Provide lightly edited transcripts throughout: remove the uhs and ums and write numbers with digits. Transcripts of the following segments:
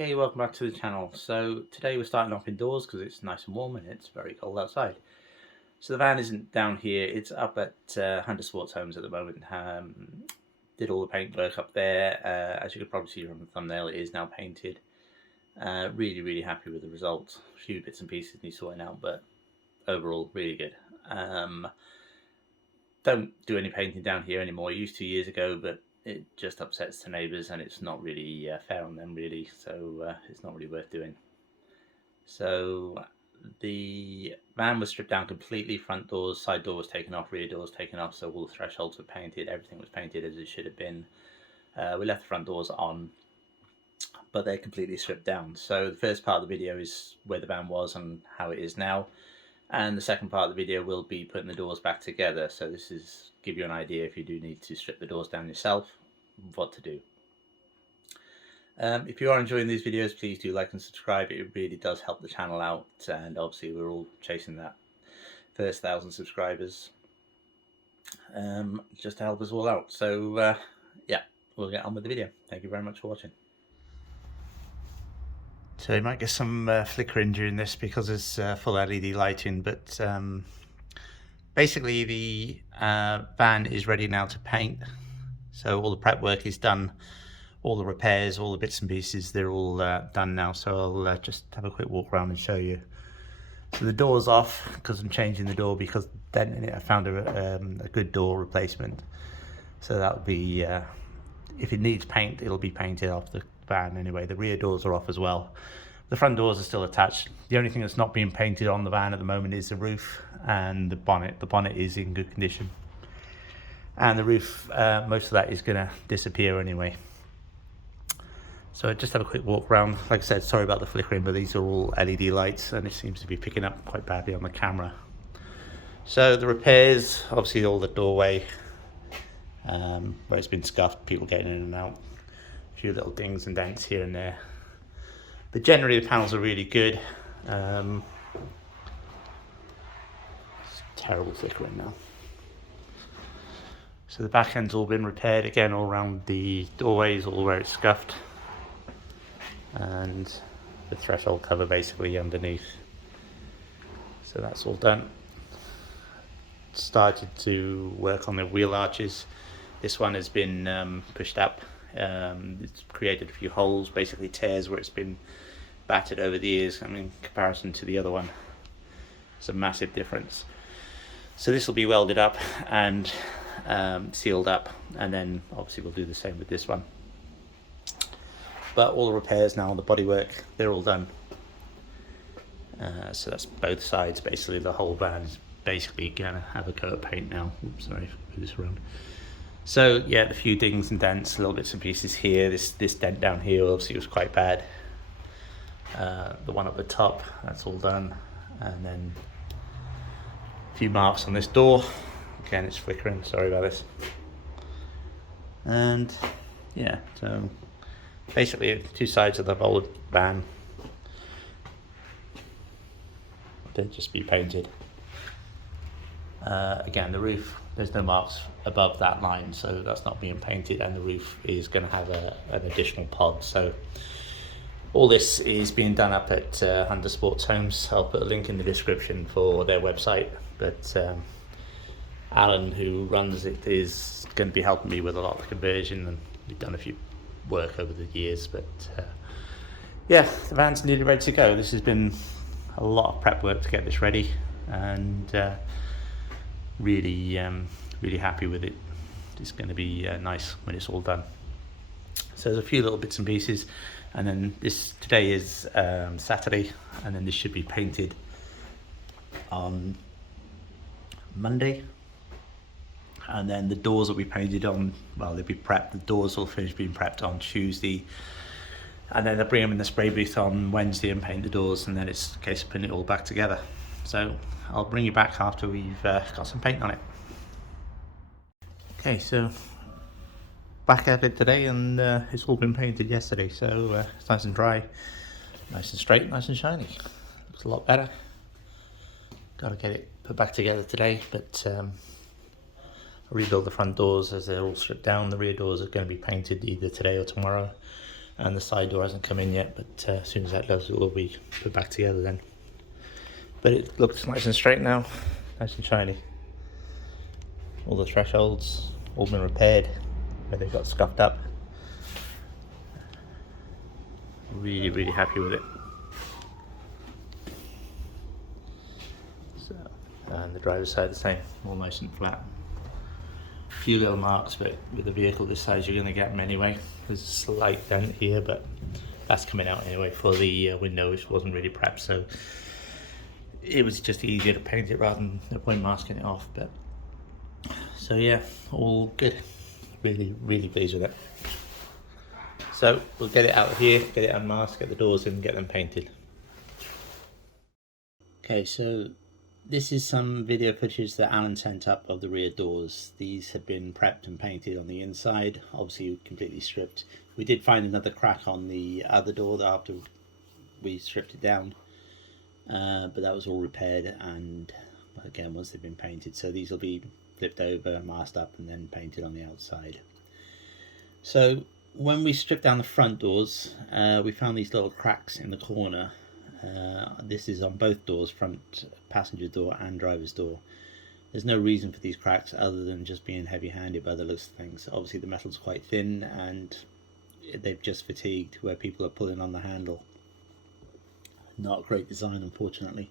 Okay, welcome back to the channel. So today we're starting off indoors because it's nice and warm and it's very cold outside. So the van isn't down here, it's up at Hunter Sports Homes at the moment. Did all the paint work up there. As you could probably see from the thumbnail, it is now painted. Really happy with the result. A few bits and pieces need sorting out, but overall really good. Don't do any painting down here anymore. I used to years ago, but it just upsets the neighbours and it's not really fair on them really, so it's not really worth doing. So the van was stripped down completely, front doors, side door was taken off, rear doors taken off, so all the thresholds were painted, everything was painted as it should have been. We left the front doors on, but they're completely stripped down. So the first part of the video is where the van was and how it is now, and the second part of the video will be putting the doors back together. So this is give you an idea, if you do need to strip the doors down yourself, what to do. If you are enjoying these videos, please do like and subscribe. It really does help the channel out, and obviously we're all chasing that first 1,000 subscribers, just to help us all out. So yeah, we'll get on with the video. Thank you very much for watching. So you might get some flickering during this because there's full LED lighting, but basically the van is ready now to paint. So all the prep work is done, all the repairs, all the bits and pieces, they're all done now. So I'll just have a quick walk around and show you. So the door's off because I'm changing the door, because then in it I found a good door replacement. So that'll be, if it needs paint, it'll be painted off the van anyway. The rear doors are off as well. The front doors are still attached. The only thing that's not being painted on the van at the moment is the roof and the bonnet. The bonnet is in good condition. And the roof, most of that is going to disappear anyway. So just have a quick walk around. Like I said, sorry about the flickering, but these are all LED lights and it seems to be picking up quite badly on the camera. So the repairs, obviously all the doorway, where it's been scuffed, people getting in and out. A few little dings and dents here and there. But generally the panels are really good. It's terrible flickering now. So the back end's all been repaired again, all around the doorways, all where it's scuffed. And the threshold cover basically underneath. So that's all done. Started to work on the wheel arches. This one has been pushed up. It's created a few holes, basically tears where it's been battered over the years. I mean, in comparison to the other one, it's a massive difference. So this will be welded up and sealed up, and then obviously we'll do the same with this one. But all the repairs now on the bodywork, they're all done. So that's both sides, basically the whole van is basically gonna have a coat of paint now. Oops, sorry, move this around. So yeah, the few dings and dents, little bits and pieces here. This dent down here obviously was quite bad. The one at the top, that's all done. And then a few marks on this door. Again, it's flickering, sorry about this. And yeah, so basically two sides of the whole van, they'll just be painted. Again, the roof, there's no marks above that line, so that's not being painted, and the roof is going to have an additional pod. So all this is being done up at Hunter Sports Homes. I'll put a link in the description for their website, but Alan, who runs it, is going to be helping me with a lot of the conversion, and we've done a few work over the years. But yeah, the van's nearly ready to go. This has been a lot of prep work to get this ready, and really happy with it. It's going to be nice when it's all done. So there's a few little bits and pieces, and then today is Saturday, and then this should be painted on Monday. And then the doors will be painted on, well, they'll be prepped. The doors will finish being prepped on Tuesday, and then they'll bring them in the spray booth on Wednesday and paint the doors, and then it's a case of putting it all back together. So I'll bring you back after we've got some paint on it. Okay, so back at it today, and it's all been painted yesterday, so it's nice and dry, nice and straight, nice and shiny. Looks a lot better. Got to get it put back together today, but rebuild the front doors as they're all stripped down. The rear doors are going to be painted either today or tomorrow, and the side door hasn't come in yet, but as soon as that does, it will be put back together then. But it looks nice and straight now, nice and shiny. All the thresholds all been repaired where they got scuffed up. Really happy with it. So, and the driver's side the same, all nice and flat. A few little marks, but with a vehicle this size you're going to get them anyway. There's a slight dent here, but that's coming out anyway for the window, which wasn't really prepped, so it was just easier to paint it rather than no point masking it off. But so yeah, all good. Really pleased with it. So we'll get it out of here, get it unmasked, get the doors in, get them painted. Okay, so this is some video footage that Alan sent up of the rear doors. These have been prepped and painted on the inside, obviously completely stripped. We did find another crack on the other door after we stripped it down, but that was all repaired, and again once they've been painted. So these will be flipped over, masked up, and then painted on the outside. So when we stripped down the front doors, we found these little cracks in the corner. This is on both doors, front passenger door and driver's door. There's no reason for these cracks other than just being heavy-handed by the looks of things. Obviously the metal's quite thin and they've just fatigued where people are pulling on the handle. Not a great design, unfortunately.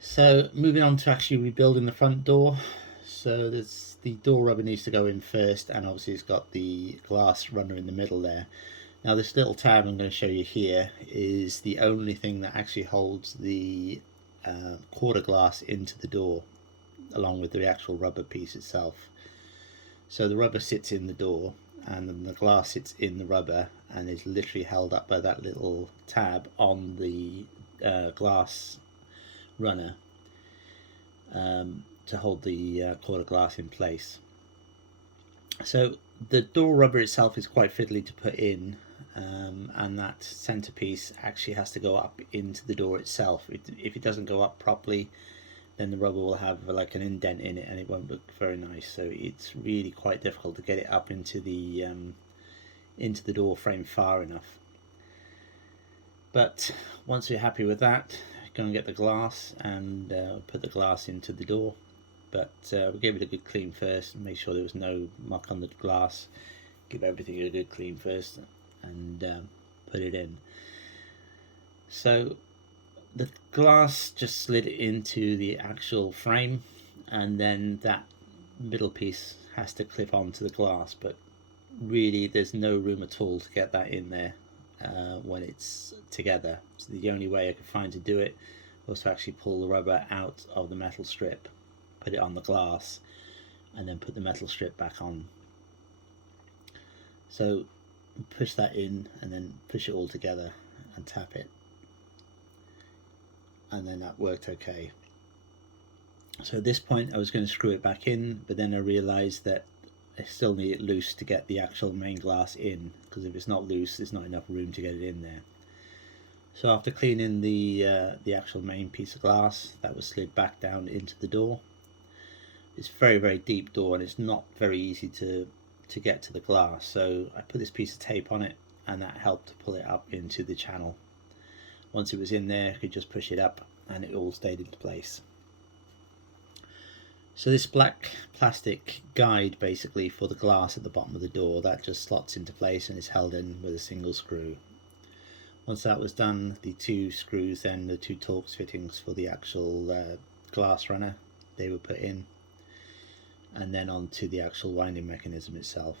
So moving on to actually rebuilding the front door. So there's the door rubber needs to go in first, and obviously it's got the glass runner in the middle there. Now this little tab I'm going to show you here is the only thing that actually holds the quarter glass into the door, along with the actual rubber piece itself. So the rubber sits in the door and then the glass sits in the rubber and is literally held up by that little tab on the glass runner to hold the quarter glass in place. So the door rubber itself is quite fiddly to put in, and that centerpiece actually has to go up into the door itself. If it doesn't go up properly, then the rubber will have like an indent in it and it won't look very nice. So it's really quite difficult to get it up into the door frame far enough. But once you're happy with that, go and get the glass and put the glass into the door. But we gave it a good clean first and make sure there was no muck on the glass. Give everything a good clean first and put it in. So the glass just slid into the actual frame, and then that middle piece has to clip onto the glass, but really there's no room at all to get that in there when it's together. So the only way I could find to do it was to actually pull the rubber out of the metal strip, put it on the glass, and then put the metal strip back on. So push that in and then push it all together and tap it, and then that worked okay. So at this point I was going to screw it back in, but then I realized that I still need it loose to get the actual main glass in, because if it's not loose there's not enough room to get it in there. So after cleaning the actual main piece of glass, that was slid back down into the door. It's very deep door and it's not very easy to get to the glass, so I put this piece of tape on it and that helped to pull it up into the channel. Once it was in there, I could just push it up and it all stayed into place. So this black plastic guide basically for the glass at the bottom of the door, that just slots into place and is held in with a single screw. Once that was done, the two screws, then the two Torx fittings for the actual glass runner, they were put in, and then onto the actual winding mechanism itself.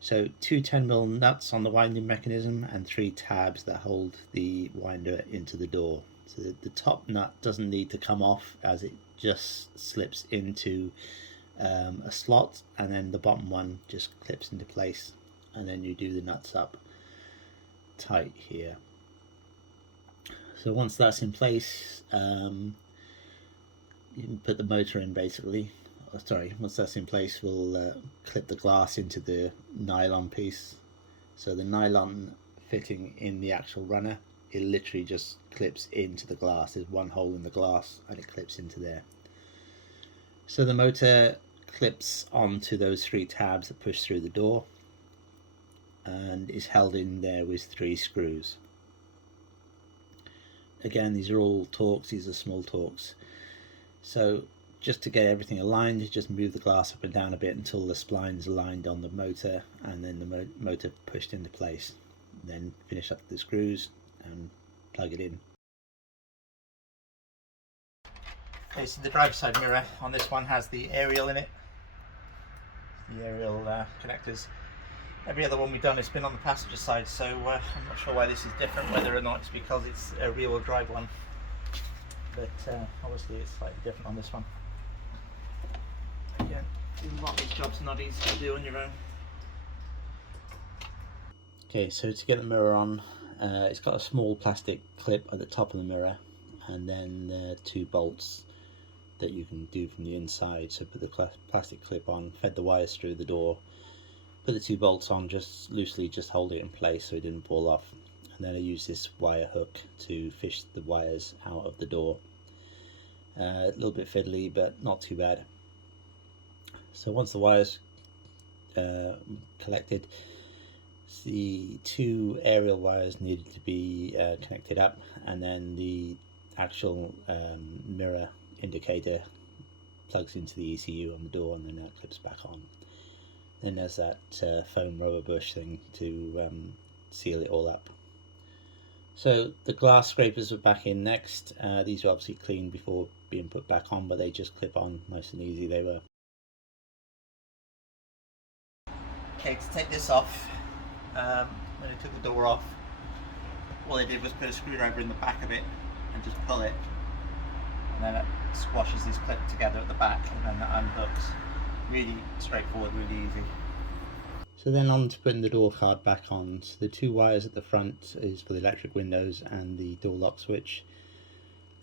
So two 10mm nuts on the winding mechanism and 3 tabs that hold the winder into the door. So the top nut doesn't need to come off, as it just slips into a slot, and then the bottom one just clips into place, and then you do the nuts up tight here. So once that's in place, you can put the motor in basically. Once that's in place, we'll clip the glass into the nylon piece. So the nylon fitting in the actual runner, it literally just clips into the glass. There's one hole in the glass and it clips into there. So the motor clips onto those 3 tabs that push through the door, and is held in there with 3 screws. Again, these are all Torx, these are small Torx. So just to get everything aligned, you just move the glass up and down a bit until the spline is aligned on the motor, and then the motor pushed into place. Then finish up the screws and plug it in. Okay, so the driver's side mirror on this one has the aerial in it, the aerial connectors. Every other one we've done has been on the passenger side, so I'm not sure why this is different, whether or not it's because it's a rear-wheel drive one, but obviously it's slightly different on this one. Again, a lot of these jobs are not easy to do on your own. Okay, so to get the mirror on, it's got a small plastic clip at the top of the mirror, and then 2 bolts that you can do from the inside. So put the plastic clip on, fed the wires through the door, put the 2 bolts on just loosely, just hold it in place so it didn't fall off, and then I use this wire hook to fish the wires out of the door. A little bit fiddly, but not too bad. So once the wires collected, the 2 aerial wires needed to be connected up, and then the actual mirror indicator plugs into the ECU on the door, and then that clips back on. Then there's that foam rubber bush thing to seal it all up. So the glass scrapers were back in next. These were obviously cleaned before being put back on, but they just clip on nice and easy, they were. Okay, to take this off, when I took the door off, all I did was put a screwdriver in the back of it and just pull it, and then it squashes this clip together at the back, and then that unhooks. Really straightforward, really easy. So then on to putting the door card back on. So the 2 wires at the front is for the electric windows and the door lock switch.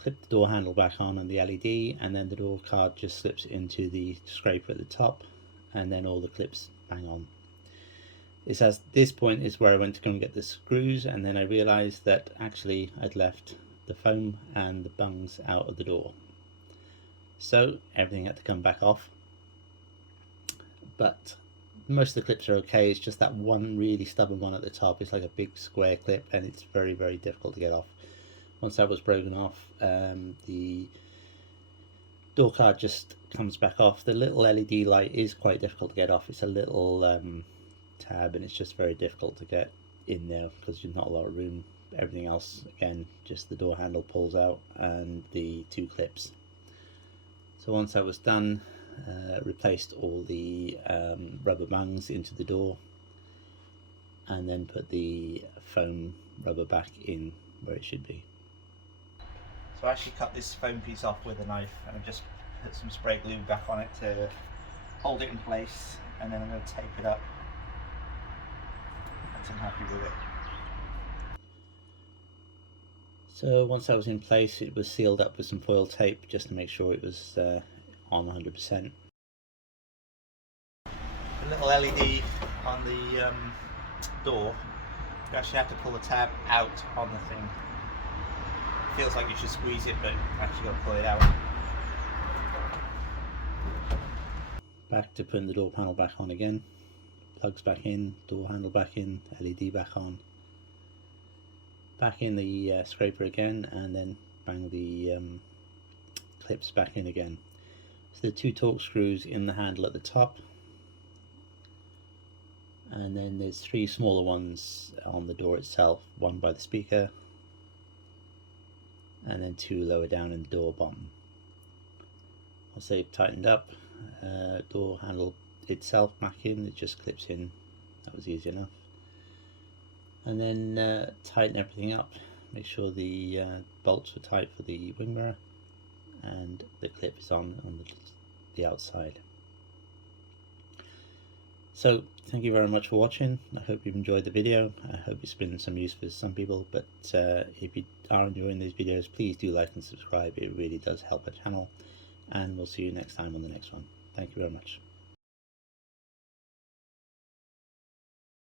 Clip the door handle back on the LED, and then the door card just slips into the scraper at the top, and then all the clips bang on. It's at this point is where I went to go and get the screws, and then I realised that actually I'd left the foam and the bungs out of the door. So everything had to come back off. But most of the clips are okay. It's just that one really stubborn one at the top. It's like a big square clip, and it's very, very difficult to get off. Once that was broken off, the door card just comes back off. The little LED light is quite difficult to get off. It's a little tab, and it's just very difficult to get in there because there's not a lot of room. Everything else, again, just the door handle pulls out and the 2 clips. So once that was done, replaced all the rubber bungs into the door, and then put the foam rubber back in where it should be. So I actually cut this foam piece off with a knife, and I've just put some spray glue back on it to hold it in place, and then I'm going to tape it up once I'm happy with it. So once that was in place, it was sealed up with some foil tape just to make sure it was on 100%. The little LED on the door, you actually have to pull the tab out on the thing. It feels like you should squeeze it, but you actually got to pull it out. Back to putting the door panel back on again. Plugs back in, door handle back in, LED back on. Back in the scraper again, and then bang the clips back in again. So the 2 Torx screws in the handle at the top, and then there's 3 smaller ones on the door itself, one by the speaker, and then 2 lower down in the door bottom. Once they've tightened up, door handle itself back in, it just clips in. That was easy enough. And then tighten everything up, make sure the bolts were tight for the wing mirror, and the clip is on the outside. So thank you very much for watching. I hope you've enjoyed the video. I hope it's been some use for some people, but if you are enjoying these videos, please do like and subscribe. It really does help our channel, and we'll see you next time on the next one. Thank you very much.